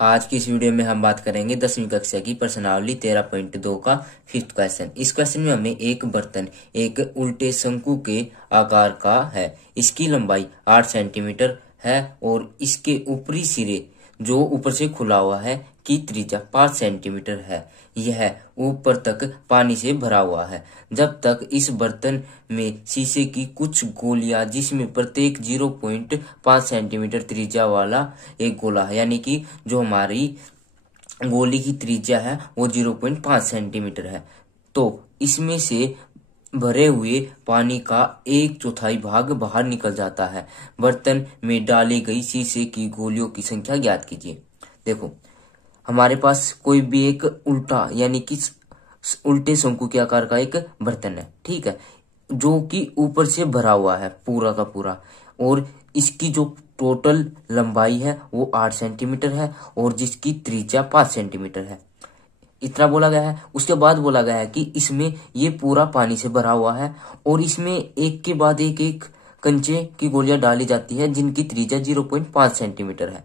आज की इस वीडियो में हम बात करेंगे 10वीं कक्षा की प्रश्नावली 13.2 का फिफ्थ क्वेश्चन। इस क्वेश्चन में हमें एक बर्तन एक उल्टे शंकु के आकार का है। इसकी लंबाई 8 सेंटीमीटर है और इसके ऊपरी सिरे जो ऊपर से खुला हुआ है की त्रिज्या 5 सेंटीमीटर है। यह ऊपर तक पानी से भरा हुआ है। जब तक इस बर्तन में शीशे की कुछ गोलियां जिसमें प्रत्येक 0.5 सेंटीमीटर त्रिज्या वाला एक गोला है, यानी कि जो हमारी गोली की त्रिज्या है वो 0.5 सेंटीमीटर है, तो इसमें से भरे हुए पानी का 1/4 भाग बाहर निकल जाता है। बर्तन में डाली गई शीशे की गोलियों की संख्या ज्ञात कीजिए। देखो, हमारे पास कोई भी एक उल्टा यानी कि उल्टे शंकु के आकार का एक बर्तन है, ठीक है, जो कि ऊपर से भरा हुआ है पूरा का पूरा, और इसकी जो टोटल लंबाई है वो 8 सेंटीमीटर है और जिसकी त्रिज्या 5 सेंटीमीटर है। इतना बोला गया है। उसके बाद बोला गया है कि इसमें ये पूरा पानी से भरा हुआ है और इसमें एक के बाद एक एक कंचे की गोलियां डाली जाती है जिनकी त्रिज्या 0.5 सेंटीमीटर है,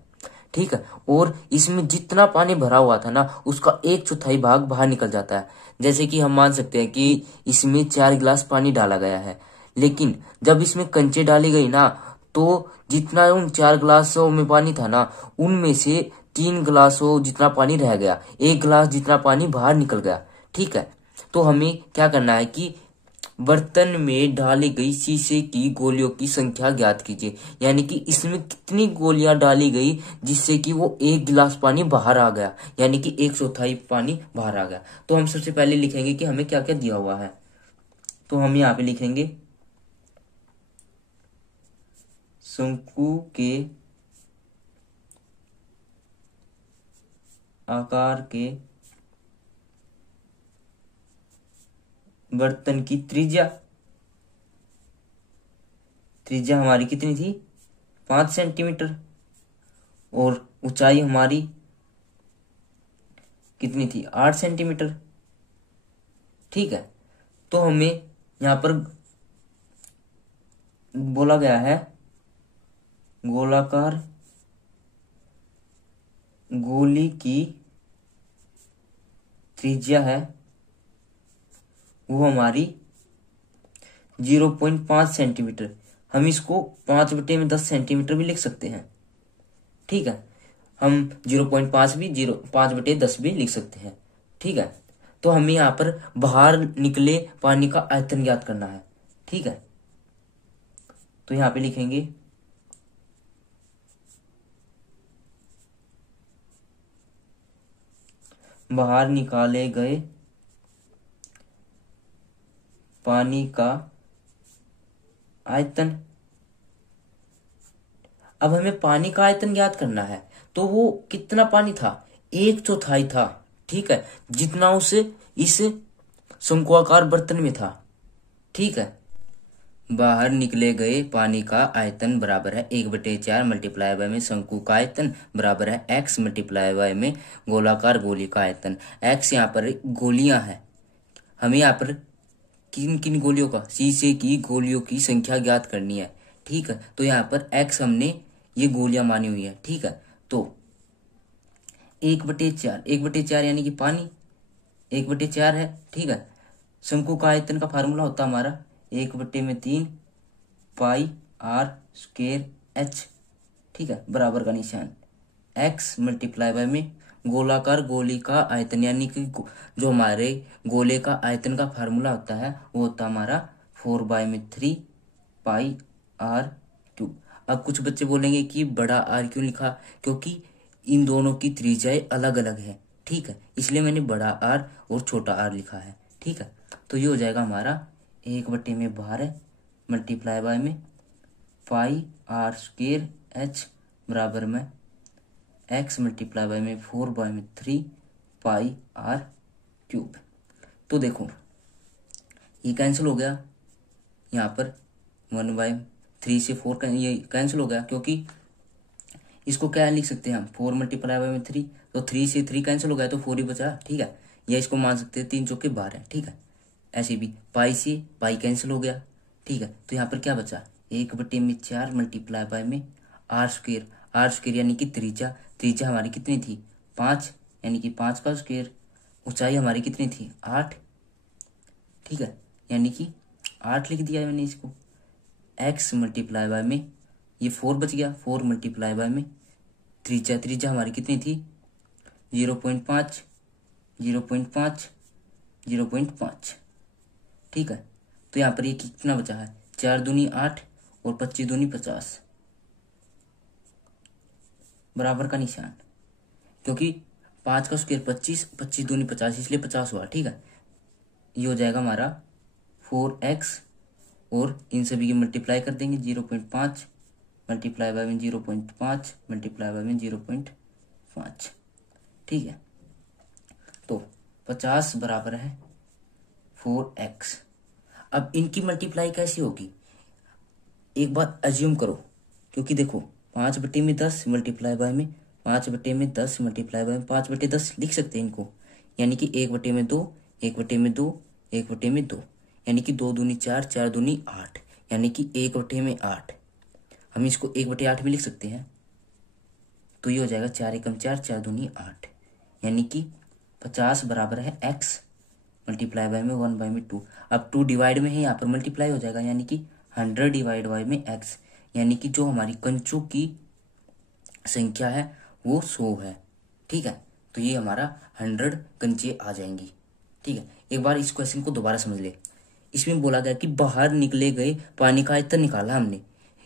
ठीक है, और इसमें जितना पानी भरा हुआ था ना उसका 1/4 भाग बाहर निकल जाता है। जैसे कि हम मान सकते हैं कि इसमें 4 गिलास पानी डाला गया है, लेकिन जब इसमें कंचे डाली गई ना तो जितना उन 4 गिलासों में पानी था ना उनमें से 3 गिलासों जितना पानी रह गया, 1 गिलास जितना पानी बाहर निकल गया, ठीक है। तो हमें क्या करना है कि बर्तन में डाली गई शीशे की गोलियों की संख्या ज्ञात कीजिए, यानी कि इसमें कितनी गोलियां डाली गई जिससे कि वो 1 गिलास पानी बाहर आ गया, यानी कि 1/4 पानी बाहर आ गया। तो हम सबसे पहले लिखेंगे कि हमें क्या क्या दिया हुआ है। तो हम यहाँ पे लिखेंगे शंकु के आकार के बर्तन की त्रिज्या हमारी कितनी थी, 5 सेंटीमीटर, और ऊंचाई हमारी कितनी थी, 8 सेंटीमीटर, ठीक है। तो हमें यहां पर बोला गया है गोलाकार गोली की त्रिज्या है वो हमारी 0.5 सेंटीमीटर। हम इसको 5/10 सेंटीमीटर भी लिख सकते हैं, ठीक है। हम 0.5 भी 5/10 भी लिख सकते हैं, ठीक है। तो हमें यहाँ पर बाहर निकले पानी का आयतन ज्ञात करना है, ठीक है। तो यहाँ पे लिखेंगे बाहर निकाले गए पानी का आयतन। अब हमें पानी का आयतन ज्ञात करना है, तो वो कितना पानी था, 1/4 था, ठीक है, जितना उस इस शंक्वाकार बर्तन में था, ठीक है। बाहर निकले गए पानी का आयतन बराबर है 1/4 मल्टीप्लाई बाय में शंकु का आयतन बराबर है x मल्टीप्लाई बाय में गोलाकार गोली का आयतन। x यहाँ पर गोलियां हैं, हमें यहाँ पर किन किन गोलियों का, शीशे की गोलियों की संख्या ज्ञात करनी है, ठीक है। तो यहाँ पर x हमने ये गोलियां मानी हुई है, ठीक है। तो 1/4 यानी कि पानी 1/4 है, ठीक है। शंकु का आयतन का फार्मूला होता हमारा 1/3 पाई r स्क्वायर h, ठीक है, बराबर का निशान x मल्टीप्लाई बाय में गोलाकार गोली का आयतन, यानी कि जो हमारे गोले का आयतन का फार्मूला होता है वो होता हमारा 4/3 पाई r क्यूब। अब कुछ बच्चे बोलेंगे कि बड़ा r क्यों लिखा, क्योंकि इन दोनों की त्रिज्याएं अलग अलग है, ठीक है, इसलिए मैंने बड़ा r और छोटा r लिखा है, ठीक है। तो ये हो जाएगा हमारा 1/12 मल्टीप्लाई बाय में पाई r स्क्वायर h बराबर में x मल्टीप्लाई बाय में 4/3 पाई r क्यूब। तो देखो ये कैंसिल हो गया, यहाँ पर 1/3 से 4 ये कैंसिल हो गया, क्योंकि इसको क्या लिख सकते हैं हम, 4 मल्टीप्लाई बाय में 3, तो 3 से 3 कैंसिल हो गया तो 4 ही बचा, ठीक है। या इसको मान सकते हैं 3 चौके 12, ठीक है। ऐसे भी पाई से पाई कैंसिल हो गया, ठीक है। तो यहाँ पर क्या बचा, 1/4 मल्टीप्लाई बाय में r स्क्वायर यानी कि त्रिज्या त्रिज्या हमारी कितनी थी 5, यानी कि 5 का स्क्वायर। ऊंचाई हमारी कितनी थी 8, ठीक है, यानी कि 8 लिख दिया मैंने इसको। x मल्टीप्लाई बाय में ये 4 बच गया, 4 मल्टीप्लाई बाय में त्रिज्या हमारी कितनी थी 0.5, 0.5, 0.5, ठीक है। तो यहाँ पर ये कितना बचा है 4 दूनी 8 और 25 दूनी 50, बराबर का निशान, क्योंकि 5 का स्क्वायर 25, 25 दूनी 50, इसलिए 50 हुआ, ठीक है। ये हो जाएगा हमारा 4x और इन सभी की मल्टीप्लाई कर देंगे 0.5 मल्टीप्लाई बाय में 0.5 मल्टीप्लाई बाय में 0.5, ठीक है। तो 50 बराबर है 4x। अब इनकी मल्टीप्लाई कैसी होगी, एक बार अज्यूम करो, क्योंकि देखो 5/10 मल्टीप्लाई बाय में 5/10 मल्टीप्लाई बाय में 5/10 लिख सकते हैं इनको, यानी कि 1/2, 1/2, 1/2, यानी कि 2 दूनी 4, 4 दूनी 8, यानी कि 1/8। हम इसको 1/8 में लिख सकते हैं, तो ये हो जाएगा 4 एकम 4, 4 दूनी 8, यानी कि 50 बराबर है x मल्टीप्लाई बाय में 1/2। अब 2 डिवाइड में है, यहाँ पर मल्टीप्लाई हो जाएगा, यानी कि 100 डिवाइड बाय में x, यानी कि जो हमारी कंचों की संख्या है वो 100 है, ठीक है। तो ये हमारा 100 कंचे आ जाएंगी, ठीक है। एक बार इस क्वेश्चन को दोबारा समझ ले। इसमें बोला गया कि बाहर निकले गए पानी का आयतन निकाला हमने,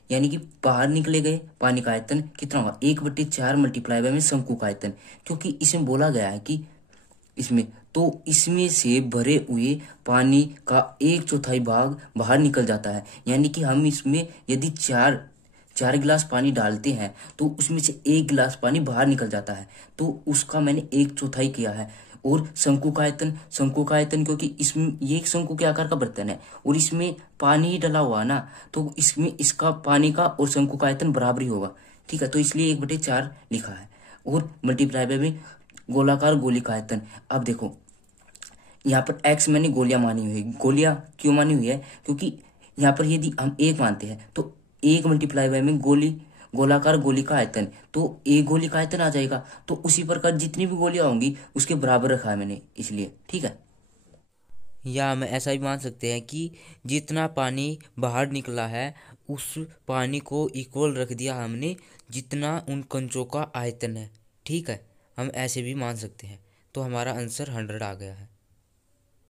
यानी कि बाहर निकले गए पानी का आयतन कितना होगा 1/4 मल्टीप्लाई बाय में शंकु का आयतन, क्योंकि इसमें बोला गया है कि इसमें से भरे हुए पानी का 1/4 भाग बाहर निकल जाता है, यानी कि हम इसमें यदि 4 गिलास पानी डालते हैं तो उसमें से 1 गिलास पानी बाहर निकल जाता है, तो उसका मैंने 1/4 किया है। और शंकु का आयतन क्योंकि इसमें ये एक शंकु के आकार का बर्तन है और इसमें पानी डला हुआ ना, तो इसमें इसका पानी का और शंकु का आयतन बराबर ही होगा, ठीक है। तो इसलिए 1/4 लिखा है। और मल्टीप्लाई बाय में गोलाकार गोली का आयतन। अब देखो यहाँ पर x मैंने गोलियां मानी हुई है, गोलियां क्यों मानी हुई है, क्योंकि यहाँ पर यदि हम 1 मानते हैं तो 1 मल्टीप्लाई बाय में गोलाकार गोली का आयतन, तो एक गोली का आयतन आ जाएगा, तो उसी प्रकार जितनी भी गोलियां होंगी उसके बराबर रखा है मैंने, इसलिए, ठीक है। या हम ऐसा भी मान सकते हैं कि जितना पानी बाहर निकला है उस पानी को इक्वल रख दिया हमने जितना उन कंचों का आयतन है, ठीक है। हम ऐसे भी मान सकते हैं, तो हमारा आंसर 100 आ गया है।